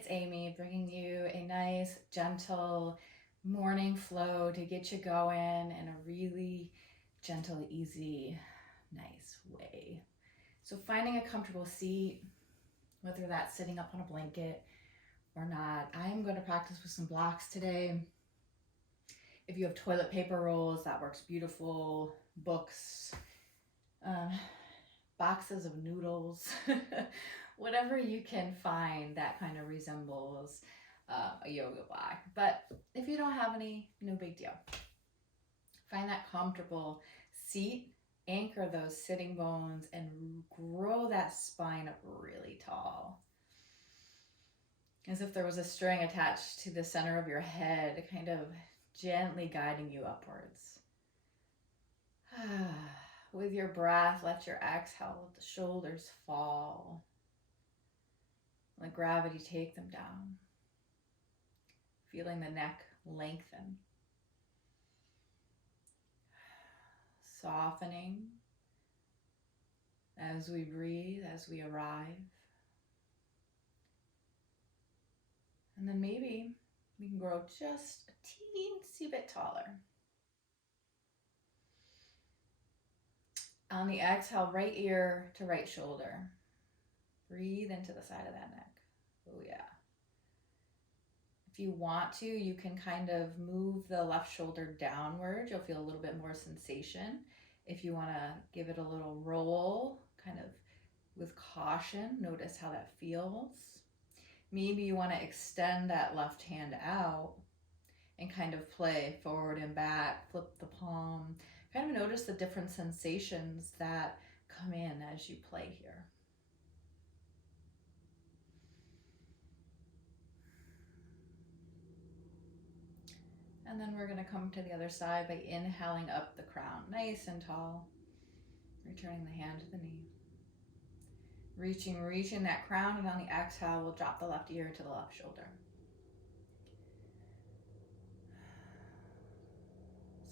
it's Amy bringing you a nice, gentle morning flow to get you going in a really gentle, easy, nice way. So finding a comfortable seat, whether that's sitting up on a blanket or not. I'm going to practice with some blocks today. If you have toilet paper rolls, that works beautiful. Books, boxes of noodles, whatever you can find that kind of resembles a yoga block. But if you don't have any, no big deal. Find that comfortable seat, anchor those sitting bones, and grow that spine up really tall. As if there was a string attached to the center of your head, kind of gently guiding you upwards. With your breath, let your exhale, let the shoulders fall. Let gravity take them down. Feeling the neck lengthen. Softening as we breathe, as we arrive. And then maybe we can grow just a teensy bit taller. On the exhale, right ear to right shoulder. Breathe into the side of that neck. Oh yeah. If you want to, you can kind of move the left shoulder downward. You'll feel a little bit more sensation. If you want to give it a little roll, kind of with caution, notice how that feels. Maybe you want to extend that left hand out and kind of play forward and back, flip the palm. Kind of notice the different sensations that come in as you play here. And then we're going to come to the other side by inhaling up the crown, nice and tall. Returning the hand to the knee. Reaching that crown, and on the exhale, we'll drop the left ear to the left shoulder.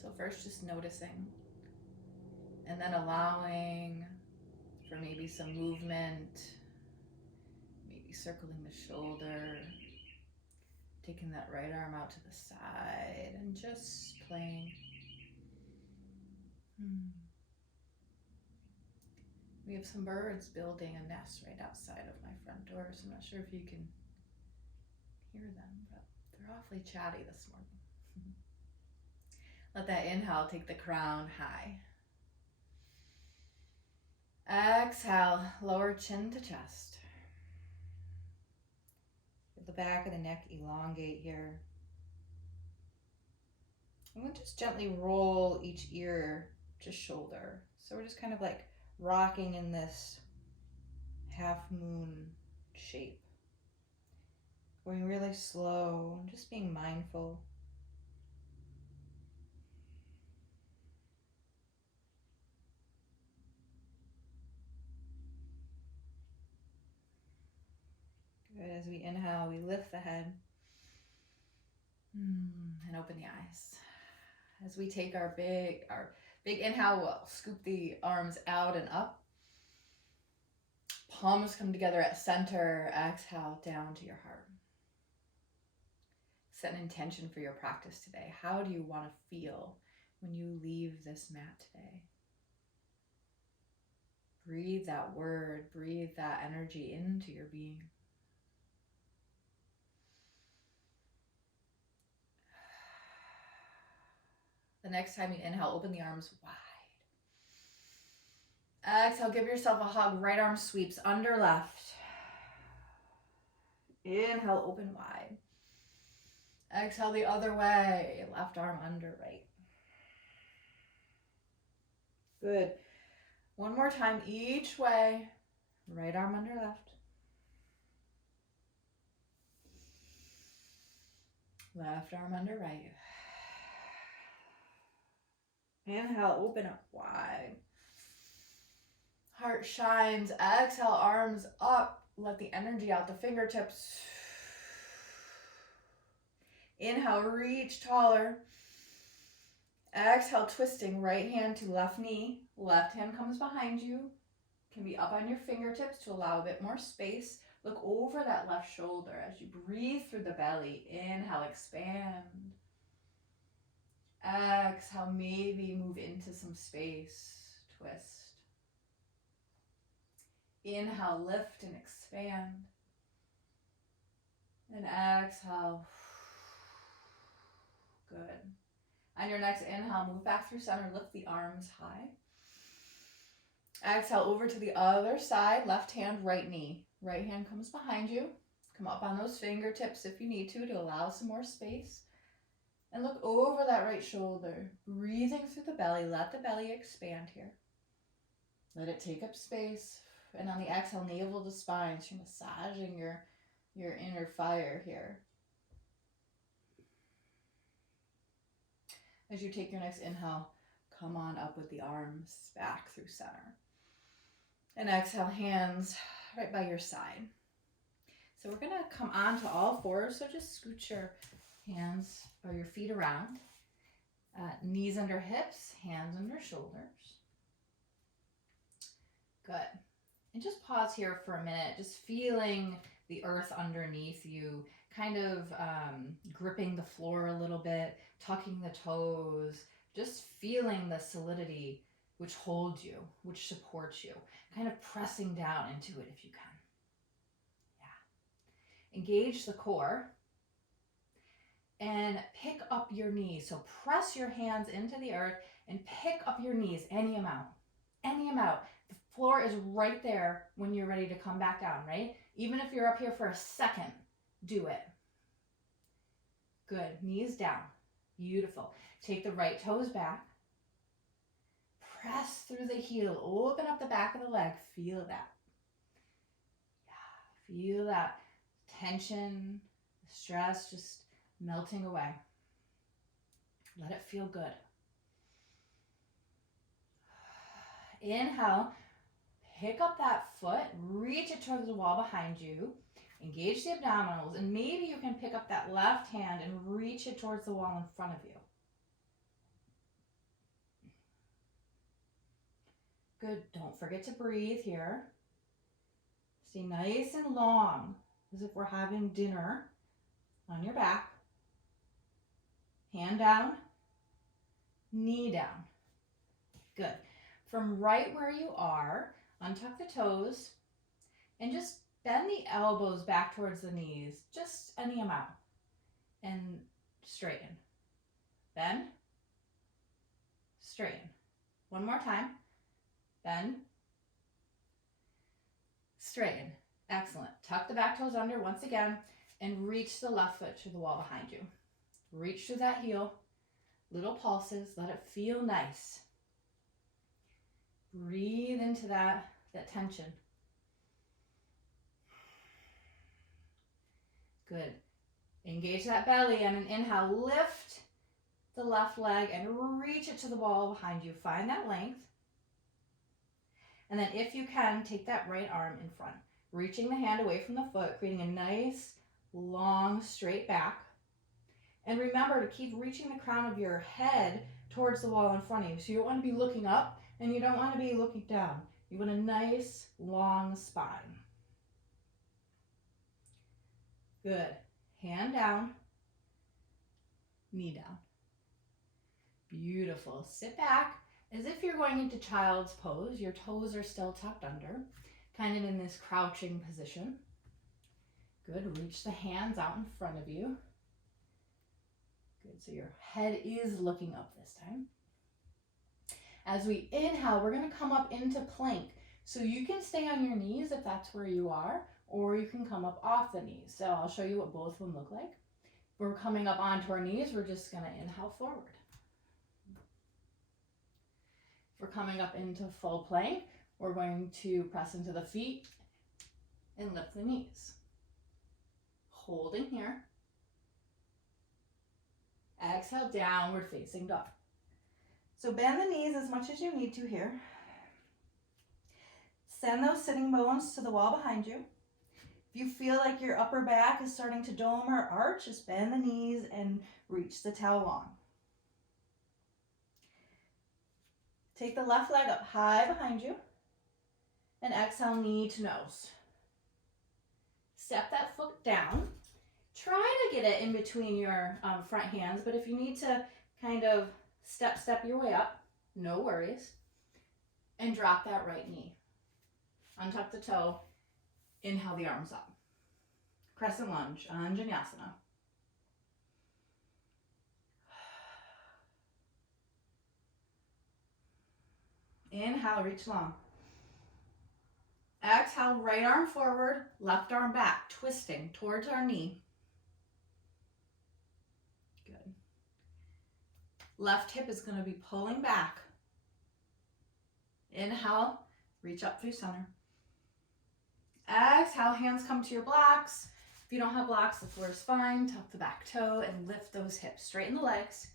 So first just noticing, and then allowing for maybe some movement, maybe circling the shoulder, taking that right arm out to the side, and just playing. We have some birds building a nest right outside of my front door, so I'm not sure if you can hear them, but they're awfully chatty this morning. Let that inhale take the crown high. Exhale, lower chin to chest. Feel the back of the neck elongate here. And we'll just gently roll each ear to shoulder. So we're just kind of like rocking in this half moon shape. Going really slow, just being mindful. Good. As we inhale, we lift the head and open the eyes. As we take our big inhale, we'll scoop the arms out and up. Palms come together at center. Exhale down to your heart. Set an intention for your practice today. How do you want to feel when you leave this mat today? Breathe that word, breathe that energy into your being. The next time you inhale, open the arms wide. Exhale, give yourself a hug. Right arm sweeps under left. Inhale, open wide. Exhale the other way. Left arm under right. Good. One more time each way. Right arm under left. Left arm under right. Inhale, open up wide. Heart shines. Exhale, arms up. Let the energy out the fingertips. Inhale, reach taller. Exhale, twisting. Right hand to left knee. Left hand comes behind you. Can be up on your fingertips to allow a bit more space. Look over that left shoulder as you breathe through the belly. Inhale, expand. Exhale, maybe move into some space. Twist. Inhale, lift and expand. And exhale. Good. On your next inhale, move back through center. Lift the arms high. Exhale over to the other side. Left hand, right knee. Right hand comes behind you. Come up on those fingertips if you need to allow some more space. And look over that right shoulder. Breathing through the belly. Let the belly expand here. Let it take up space. And on the exhale, navel to spine. So you're massaging your inner fire here. As you take your next inhale, come on up with the arms back through center. And exhale, hands right by your side. So we're going to come on to all fours. So just scoot your hands or your feet around. Knees under hips, hands under shoulders. Good. And just pause here for a minute, just feeling the earth underneath you, kind of gripping the floor a little bit, tucking the toes, just feeling the solidity which holds you, which supports you, kind of pressing down into it if you can. Yeah. Engage the core and pick up your knees. So press your hands into the earth and pick up your knees, any amount, any amount. The floor is right there when you're ready to come back down, right? Even if you're up here for a second, do it. Good, knees down, beautiful. Take the right toes back. Press through the heel, open up the back of the leg, feel that. Yeah, feel that tension, stress just melting away. Let it feel good. Inhale, pick up that foot, reach it towards the wall behind you, engage the abdominals, and maybe you can pick up that left hand and reach it towards the wall in front of you. Good, don't forget to breathe here. Stay nice and long, as if we're having dinner on your back. Hand down, knee down. Good. From right where you are, untuck the toes and just bend the elbows back towards the knees, just any amount, and straighten. Bend, straighten. One more time. Bend, straighten. Excellent. Tuck the back toes under once again and reach the left foot to the wall behind you. Reach through that heel. Little pulses. Let it feel nice. Breathe into that tension. Good. Engage that belly and an inhale. Lift the left leg and reach it to the wall behind you. Find that length. And then if you can, take that right arm in front. Reaching the hand away from the foot, creating a nice, long, straight back. And remember to keep reaching the crown of your head towards the wall in front of you. So you don't want to be looking up and you don't want to be looking down. You want a nice, long spine. Good. Hand down, knee down. Beautiful. Sit back as if you're going into child's pose. Your toes are still tucked under, kind of in this crouching position. Good. Reach the hands out in front of you. Good. So your head is looking up this time. As we inhale, we're going to come up into plank. So you can stay on your knees if that's where you are, or you can come up off the knees. So I'll show you what both of them look like. We're coming up onto our knees. We're just going to inhale forward. If we're coming up into full plank, we're going to press into the feet and lift the knees. Holding here. Exhale, downward facing dog. So bend the knees as much as you need to here. Send those sitting bones to the wall behind you. If you feel like your upper back is starting to dome or arch, just bend the knees and reach the tail long. Take the left leg up high behind you and exhale, knee to nose. step that foot down. Try to get it in between your front hands, but if you need to kind of step your way up, no worries. And drop that right knee. Untuck the toe, inhale the arms up. Crescent lunge, Anjaneyasana. Inhale, reach long. Exhale, right arm forward, left arm back, twisting towards our knee. Good. Left hip is going to be pulling back. Inhale, reach up through center. Exhale, hands come to your blocks. If you don't have blocks, the floor is fine. Tuck the back toe and lift those hips. Straighten the legs.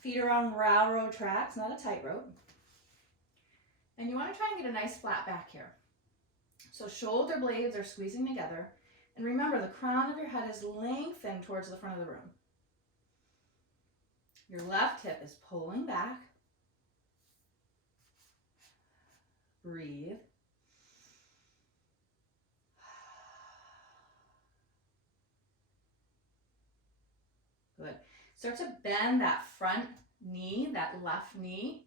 Feet are on railroad tracks, not a tightrope. And you want to try and get a nice flat back here. So shoulder blades are squeezing together. And remember, the crown of your head is lengthened towards the front of the room. Your left hip is pulling back. Breathe. Good. Start to bend that front knee, that left knee.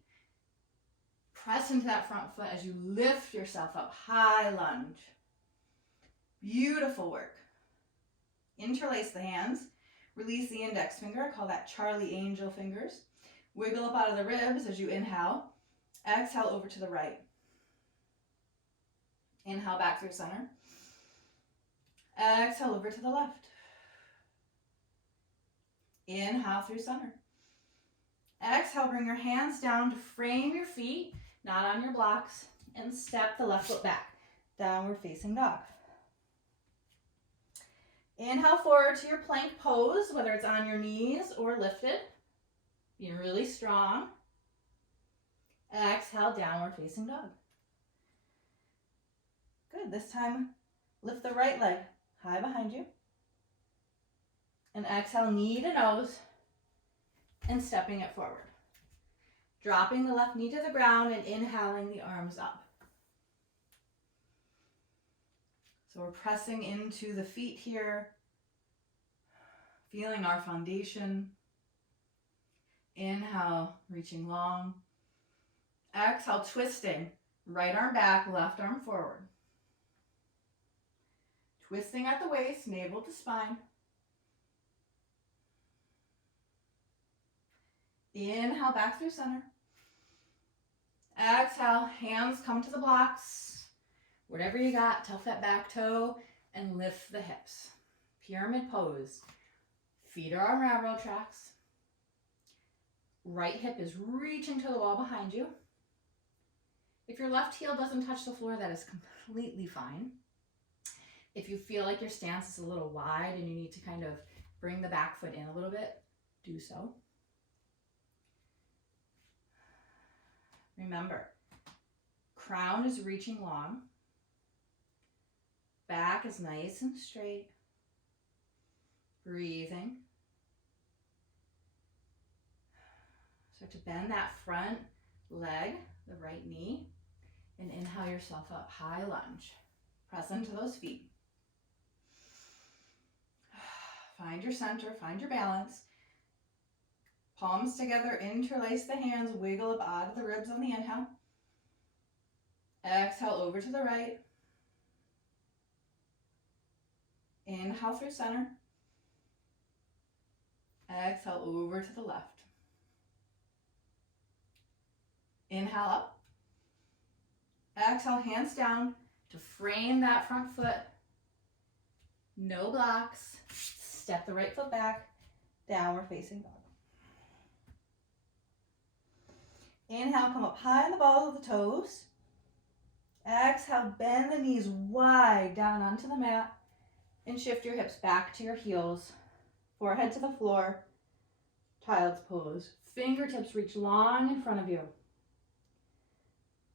Press into that front foot as you lift yourself up. High lunge. Beautiful work. Interlace the hands. Release the index finger. I call that Charlie Angel fingers. Wiggle up out of the ribs as you inhale. Exhale over to the right. Inhale back through center. Exhale over to the left. Inhale through center. Exhale, bring your hands down to frame your feet, not on your blocks, and step the left foot back. Downward facing dog. Inhale forward to your plank pose, whether it's on your knees or lifted. Being really strong. Exhale, downward facing dog. Good. This time, lift the right leg high behind you. And exhale, knee to nose, and stepping it forward. Dropping the left knee to the ground and inhaling the arms up. So we're pressing into the feet here, feeling our foundation. Inhale, reaching long. Exhale, twisting. Right arm back, left arm forward. Twisting at the waist, navel to spine. Inhale, back through center. Exhale, hands come to the blocks. Whatever you got, tuck that back toe and lift the hips. Pyramid pose. Feet are on railroad tracks. Right hip is reaching to the wall behind you. If your left heel doesn't touch the floor, that is completely fine. If you feel like your stance is a little wide and you need to kind of bring the back foot in a little bit, do so. Remember, crown is reaching long. Back is nice and straight. Breathing. Start to bend that front leg, the right knee, and inhale yourself up, high lunge. Press into those feet. Find your center, find your balance. Palms together, interlace the hands, wiggle up out of the ribs on the inhale. Exhale over to the right. Inhale through center. Exhale over to the left. Inhale up. Exhale, hands down to frame that front foot. No blocks. Step the right foot back. Downward facing dog. Inhale, come up high in the balls of the toes. Exhale, bend the knees wide down onto the mat and shift your hips back to your heels. Forehead to the floor. Child's pose. Fingertips reach long in front of you.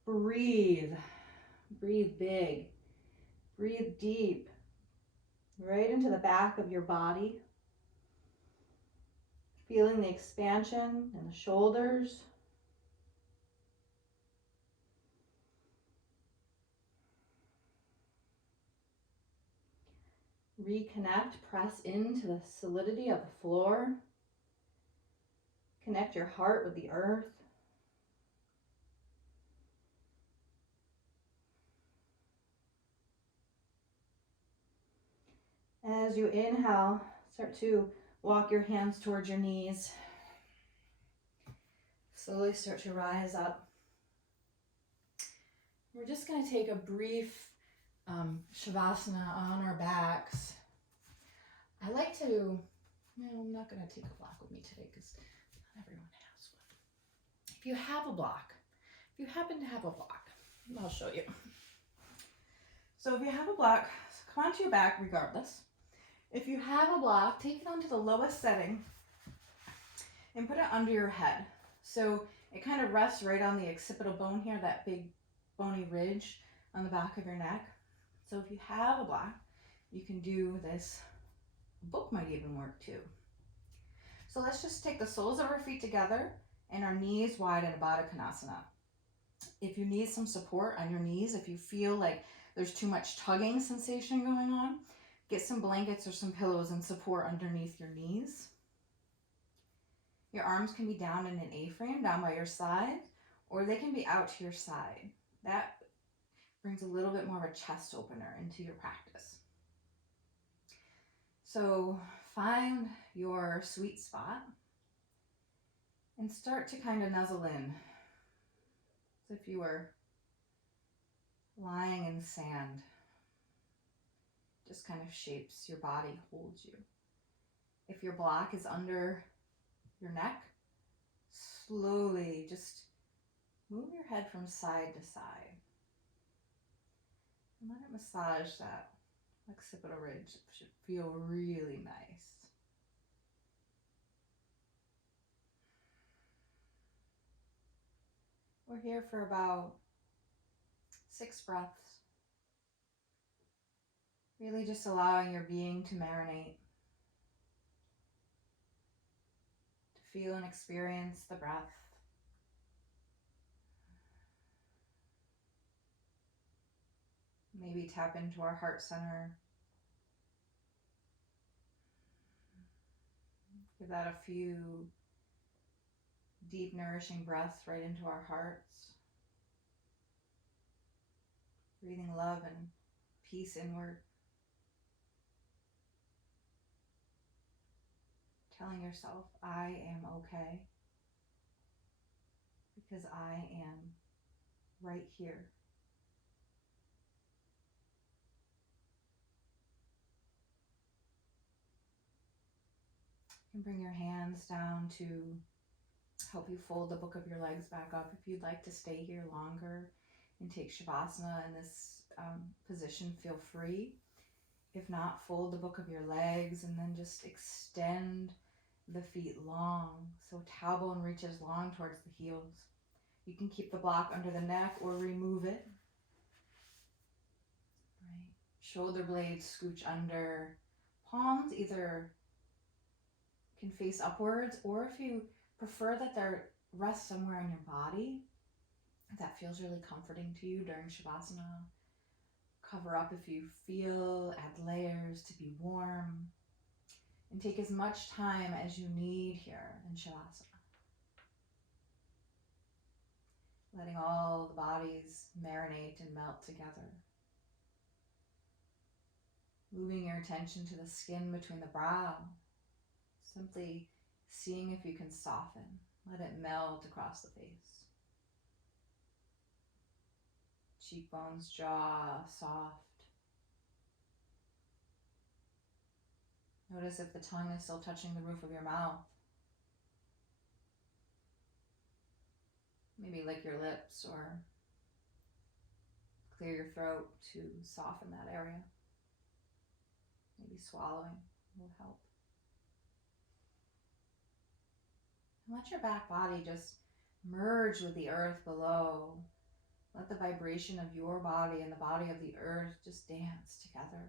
Breathe. Breathe big. Breathe deep. Right into the back of your body. Feeling the expansion in the shoulders. Reconnect, press into the solidity of the floor. Connect your heart with the earth. As you inhale, start to walk your hands towards your knees. Slowly start to rise up. We're just going to take a brief Shavasana on our backs. I like to, I'm not going to take a block with me today because not everyone has one. If you have a block, if you happen to have a block, I'll show you. So if you have a block, come onto your back regardless. If you have a block, take it onto the lowest setting and put it under your head. So it kind of rests right on the occipital bone here, that big bony ridge on the back of your neck. So if you have a block, you can do this. A book might even work too. So let's just take the soles of our feet together and our knees wide in a Baddha Konasana. If you need some support on your knees, if you feel like there's too much tugging sensation going on, get some blankets or some pillows and support underneath your knees. Your arms can be down in an A-frame, down by your side, or they can be out to your side. That brings a little bit more of a chest opener into your practice. So find your sweet spot and start to kind of nuzzle in. As if you were lying in sand. Just kind of shapes your body, holds you. If your block is under your neck, slowly just move your head from side to side. And let it massage that occipital ridge. It should feel really nice. We're here for about 6 breaths. Really just allowing your being to marinate. To feel and experience the breath. Maybe tap into our heart center. Give that a few deep, nourishing breaths right into our hearts. Breathing love and peace inward. Telling yourself, I am okay. Because I am right here. You can bring your hands down to help you fold the book of your legs back up. If you'd like to stay here longer and take Shavasana in this position, feel free. If not, fold the book of your legs and then just extend the feet long. So tailbone reaches long towards the heels. You can keep the block under the neck or remove it. Right. Shoulder blades scooch under. Palms either can face upwards, or if you prefer that they rest somewhere in your body, if that feels really comforting to you during Shavasana, cover up if you feel, add layers to be warm, and take as much time as you need here in Shavasana. Letting all the bodies marinate and melt together. Moving your attention to the skin between the brow. Simply seeing if you can soften. Let it meld across the face. Cheekbones, jaw, soft. Notice if the tongue is still touching the roof of your mouth. Maybe lick your lips or clear your throat to soften that area. Maybe swallowing will help. And let your back body just merge with the earth below. Let the vibration of your body and the body of the earth just dance together.